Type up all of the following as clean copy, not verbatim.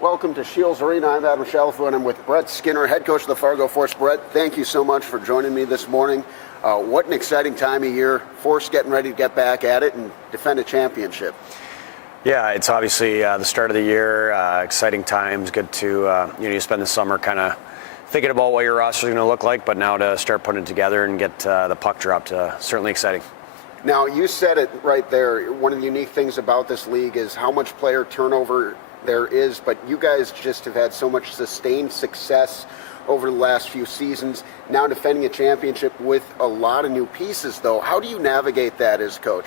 Welcome to Shields Arena. I'm Adam Shalfo, and I'm with Brett Skinner, head coach of the Fargo Force. Brett, thank you so much for joining me this morning. What an exciting time of year. Force getting ready to get back at it and defend a championship. Yeah, it's obviously the start of the year, exciting times. Good to, you spend the summer kind of thinking about what your roster is going to look like, but now to start putting it together and get the puck dropped, certainly exciting. Now, you said it right there. One of the unique things about this league is how much player turnover there is, but you guys just have had so much sustained success over the last few seasons. Now defending a championship with a lot of new pieces, though. How do you navigate that as coach?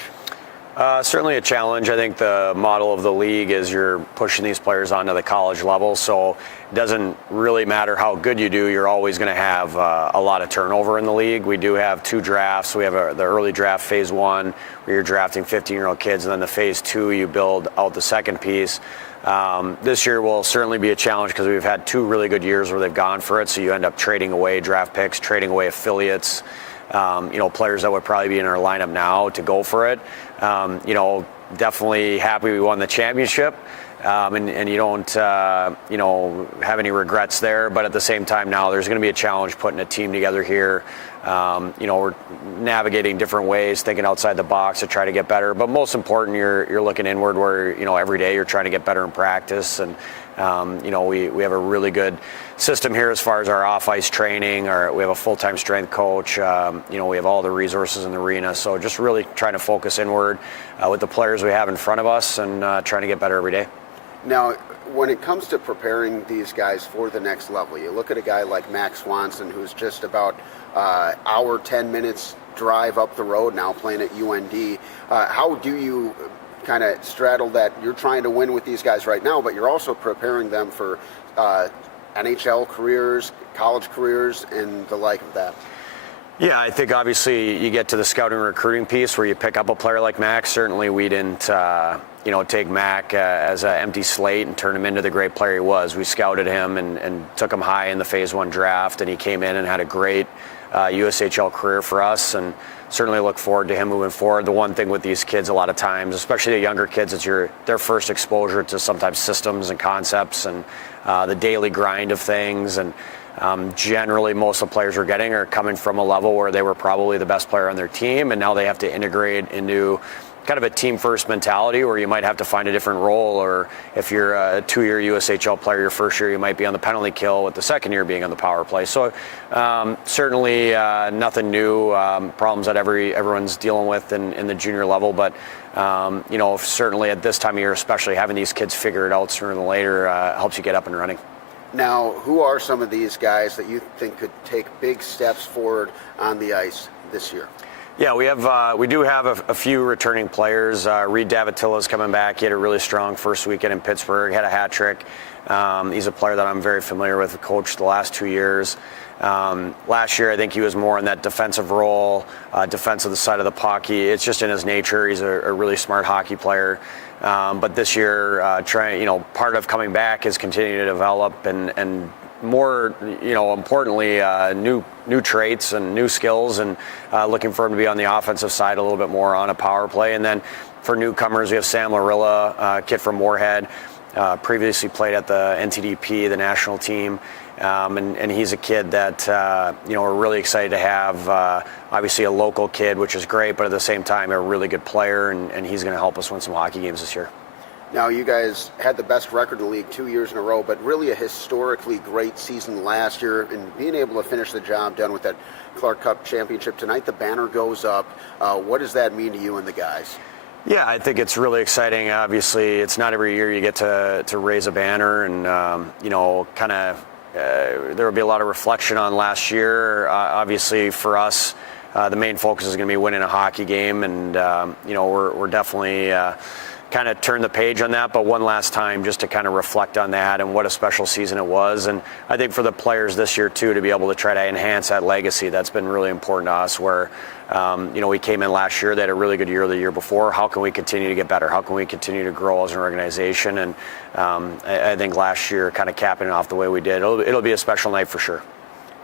Certainly a challenge. I think the model of the league is you're pushing these players onto the college level, so it doesn't really matter how good you do. You're always going to have a lot of turnover in the league. We do have two drafts. We have the early draft, phase one, where you're drafting 15-year-old kids, and then the phase two, you build out the second piece. This year will certainly be a challenge because we've had two really good years where they've gone for it, so you end up trading away draft picks, trading away affiliates, players that would probably be in our lineup now to go for it. Definitely happy we won the championship, and you don't, have any regrets there. But at the same time now, there's going to be a challenge putting a team together here. We're navigating different ways, thinking outside the box to try to get better. But most important, you're looking inward where, every day you're trying to get better in practice. And, we have a really good system here as far as our off-ice training. We have a full-time strength coach. We have all the resources in the arena. So just really trying to focus inward with the players we have in front of us and trying to get better every day. Now, when it comes to preparing these guys for the next level, you look at a guy like Max Swanson, who's just about hour, 10 minutes drive up the road now playing at UND. How do you kind of straddle that? You're trying to win with these guys right now, but you're also preparing them for NHL careers, college careers, and the like of that. Yeah, I think obviously you get to the scouting and recruiting piece where you pick up a player like Max. Certainly we didn't, take Mac as an empty slate and turn him into the great player he was. We scouted him and took him high in the phase one draft, and he came in and had a great USHL career for us, and certainly look forward to him moving forward. The one thing with these kids a lot of times, especially the younger kids, it's their first exposure to sometimes systems and concepts and the daily grind of things. And generally most of the players we're getting are coming from a level where they were probably the best player on their team, and now they have to integrate into kind of a team-first mentality where you might have to find a different role, or if you're a two-year USHL player your first year, you might be on the penalty kill, with the second year being on the power play. So certainly nothing new, problems that everyone's dealing with in the junior level, but certainly at this time of year, especially having these kids figure it out sooner than later helps you get up and running. Now, who are some of these guys that you think could take big steps forward on the ice this year? Yeah, we do have a few returning players. Reed Davitilla's coming back. He had a really strong first weekend in Pittsburgh, had a hat trick. He's a player that I'm very familiar with, coached the last 2 years. Last year, I think he was more in that defensive role, defensive side of the puck. It's just in his nature. He's a really smart hockey player. But this year, part of coming back is continuing to develop and more, importantly, new traits and new skills, and looking for him to be on the offensive side a little bit more on a power play. And then for newcomers, we have Sam Larilla, a kid from Moorhead, previously played at the NTDP, the national team. And he's a kid that, we're really excited to have. Obviously a local kid, which is great, but at the same time, a really good player, and he's going to help us win some hockey games this year. Now, you guys had the best record in the league 2 years in a row, but really a historically great season last year, and being able to finish the job done with that Clark Cup championship. Tonight, the banner goes up. What does that mean to you and the guys? Yeah, I think it's really exciting. Obviously, it's not every year you get to raise a banner, and, there will be a lot of reflection on last year. Obviously, for us, the main focus is going to be winning a hockey game, and, we're definitely kind of turn the page on that, but one last time just to kind of reflect on that and what a special season it was. And I think for the players this year too, to be able to try to enhance that legacy, that's been really important to us, where we came in last year, they had a really good year the year before. How can we continue to get better? How can we continue to grow as an organization? And I think last year, kind of capping it off the way we did, it'll be a special night for sure.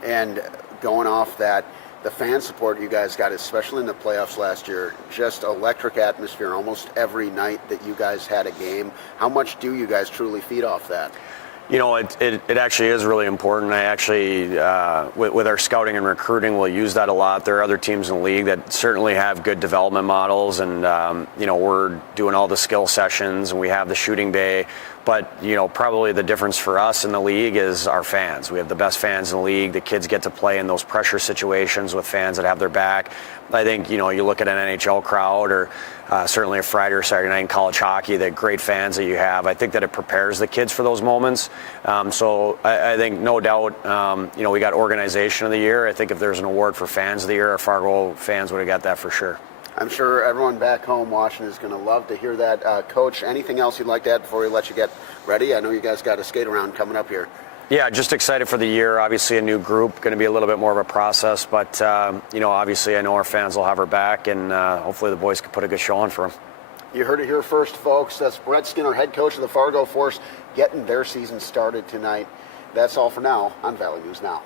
And going off that, the fan support you guys got, especially in the playoffs last year, just electric atmosphere almost every night that you guys had a game. How much do you guys truly feed off that? It actually is really important. I actually, with our scouting and recruiting, we'll use that a lot. There are other teams in the league that certainly have good development models, and we're doing all the skill sessions, and we have the shooting bay. But probably the difference for us in the league is our fans. We have the best fans in the league. The kids get to play in those pressure situations with fans that have their back. I think you look at an NHL crowd, or certainly a Friday or Saturday night in college hockey, the great fans that you have. I think that it prepares the kids for those moments. So I think no doubt, we got Organization of the Year. I think if there's an award for Fans of the Year, our Fargo fans would have got that for sure. I'm sure everyone back home watching is going to love to hear that. Coach, anything else you'd like to add before we let you get ready? I know you guys got a skate around coming up here. Yeah, just excited for the year. Obviously a new group, going to be a little bit more of a process, but obviously I know our fans will have our back, and hopefully the boys can put a good show on for them. You heard it here first, folks. That's Brett Skinner, head coach of the Fargo Force, getting their season started tonight. That's all for now on Valley News Now.